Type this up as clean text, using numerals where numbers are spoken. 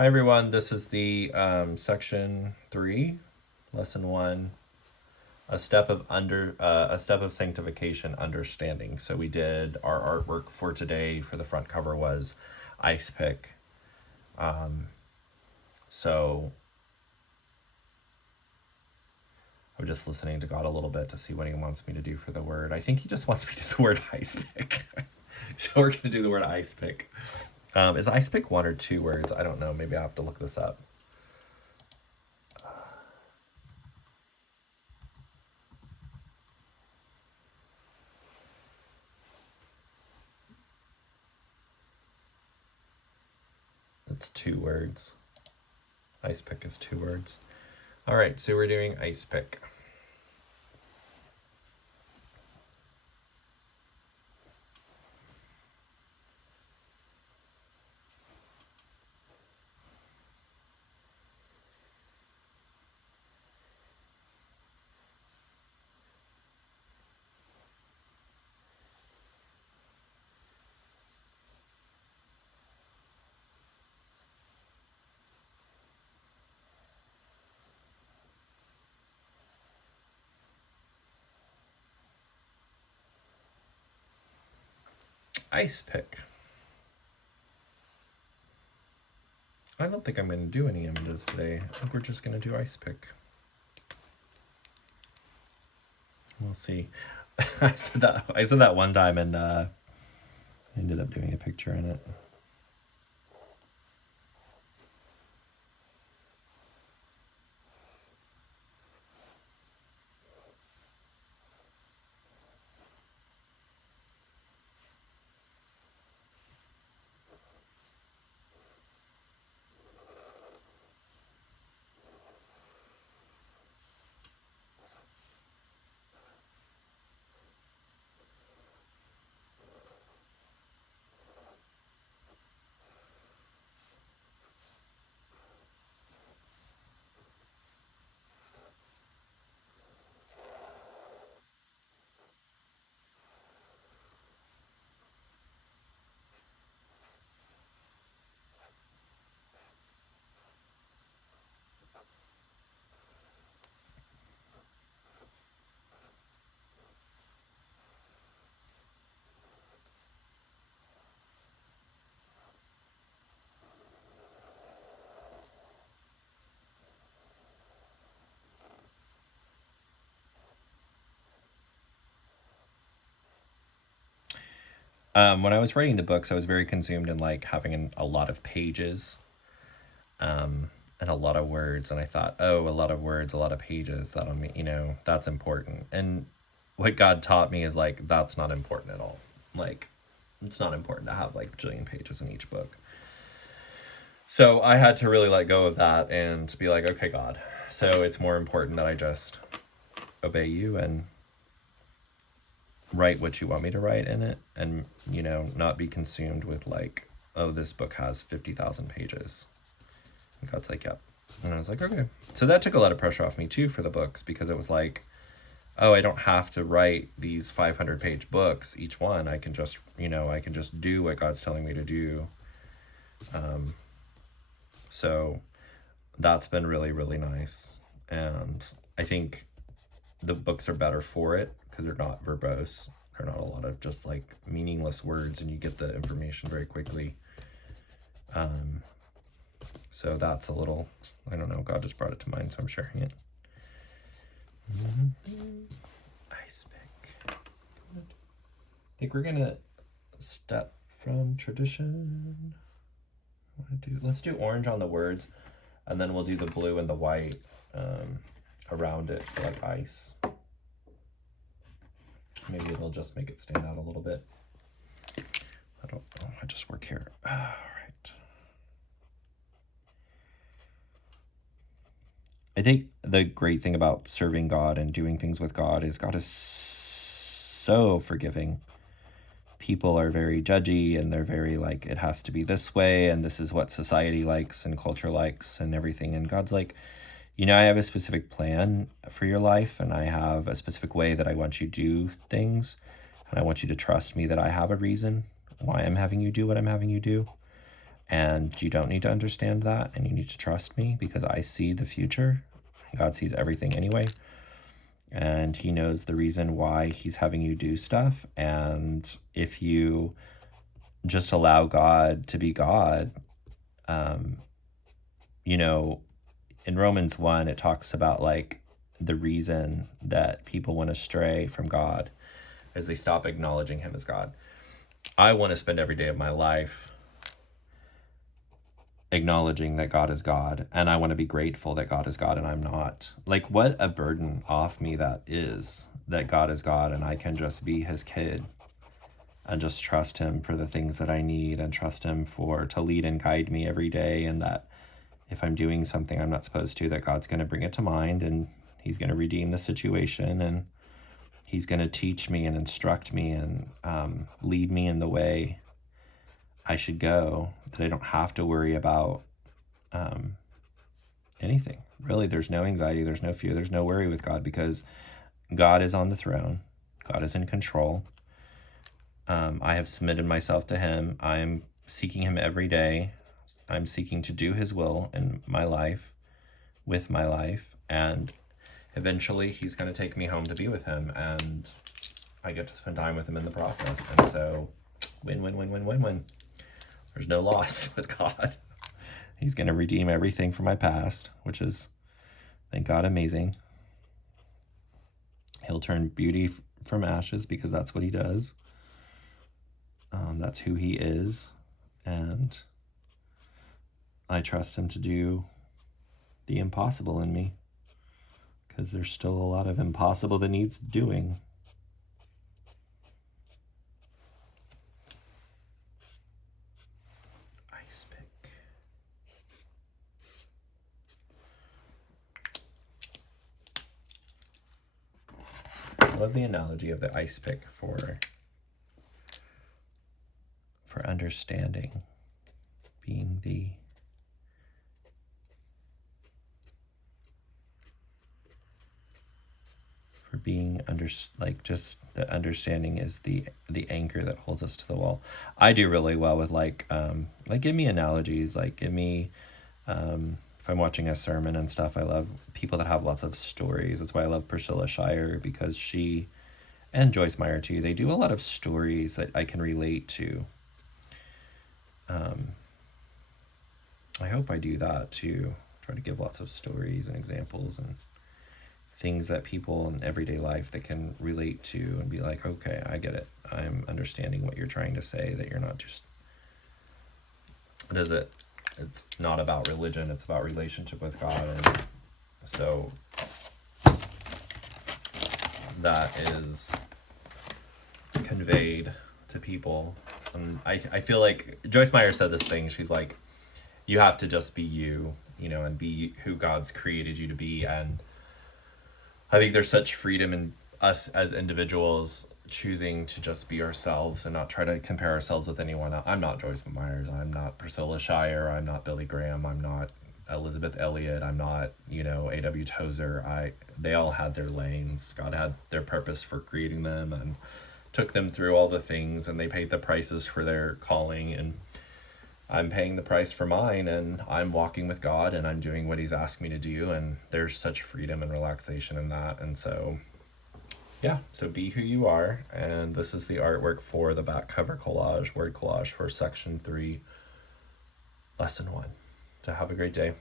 Hi everyone, this is the section 3, lesson 1, a step of sanctification understanding. So we did our artwork for today for the front cover was ice pick. So I'm just listening to God a little bit to see what he wants me to do for the word. I think he just wants me to do the word ice pick. So we're going to do the word ice pick. Is ice pick 1 or 2 words? I don't know. Maybe I have to look this up. It's 2 words. Ice pick is 2 words. All right, so we're doing ice pick. Ice pick. I don't think I'm going to do any images today. I think we're just going to do ice pick. We'll see. I said that one time and ended up doing a picture in it. When I was writing the books, I was very consumed in like having a lot of pages and a lot of words. And I thought, oh, a lot of words, a lot of pages, that'll mean, that's important. And what God taught me is like, that's not important at all. Like, it's not important to have like a bajillion pages in each book. So I had to really let go of that and be like, okay, God. So it's more important that I just obey you and write what you want me to write in it and, not be consumed with like, oh, this book has 50,000 pages. And God's like, yep. And I was like, okay. So that took a lot of pressure off me too for the books because it was like, oh, I don't have to write these 500-page books, each one. I can just, I can just do what God's telling me to do. So that's been really, really nice. And I think the books are better for it because they're not verbose. They're not a lot of just like meaningless words and you get the information very quickly. So that's a little, I don't know, God just brought it to mind, so I'm sharing it. Ice pick. I think we're gonna step from tradition. Let's do orange on the words, and then we'll do the blue and the white around it for like ice. Maybe it'll just make it stand out a little bit. I don't know. I just work here. All right. I think the great thing about serving God and doing things with God is so forgiving. People are very judgy and they're very like, it has to be this way and this is what society likes and culture likes and everything. And God's like, I have a specific plan for your life and I have a specific way that I want you to do things. And I want you to trust me that I have a reason why I'm having you do what I'm having you do. And you don't need to understand that, and you need to trust me because I see the future. God sees everything anyway. And he knows the reason why he's having you do stuff. And if you just allow God to be God, you know, in Romans 1, it talks about like the reason that people went astray from God is they stop acknowledging him as God. I want to spend every day of my life acknowledging that God is God, and I want to be grateful that God is God and I'm not. Like, what a burden off me that is, that God is God and I can just be his kid and just trust him for the things that I need and trust him for to lead and guide me every day, and that if I'm doing something I'm not supposed to, that God's going to bring it to mind and he's going to redeem the situation, and he's going to teach me and instruct me and lead me in the way I should go, that I don't have to worry about anything. Really, there's no anxiety, there's no fear, there's no worry with God, because God is on the throne. God is in control. I have submitted myself to him. I'm seeking him every day. I'm seeking to do his will in my life, with my life, and eventually he's going to take me home to be with him, and I get to spend time with him in the process. And so win, win, win, win, win, win. There's no loss with God. He's going to redeem everything from my past, which is, thank God, amazing. He'll turn beauty from ashes, because that's what he does. That's who he is. And I trust him to do the impossible in me, because there's still a lot of impossible that needs doing. Ice pick. I love the analogy of the ice pick for understanding, being the for being like just the understanding is the anchor that holds us to the wall. I do really well with like give me analogies, like give me if I'm watching a sermon and stuff. I love people that have lots of stories. That's why I love Priscilla Shire, because she, and Joyce Meyer too, they do a lot of stories that I can relate to. I hope I do that too. Try to give lots of stories and examples and things that people in everyday life that can relate to and be like, okay, I get it. I'm understanding what you're trying to say, that you're not just, it's not about religion, it's about relationship with God. And so that is conveyed to people. And I feel like Joyce Meyer said this thing, she's like, you have to just be you, and be who God's created you to be. And I think there's such freedom in us as individuals choosing to just be ourselves and not try to compare ourselves with anyone else. I'm not Joyce Myers. I'm not Priscilla Shire. I'm not Billy Graham. I'm not Elizabeth Elliot. I'm not, A.W. Tozer. They all had their lanes. God had their purpose for creating them and took them through all the things, and they paid the prices for their calling. And I'm paying the price for mine, and I'm walking with God, and I'm doing what he's asked me to do. And there's such freedom and relaxation in that. And so, yeah, so be who you are. And this is the artwork for the back cover collage, word collage for section 3, lesson 1. So have a great day.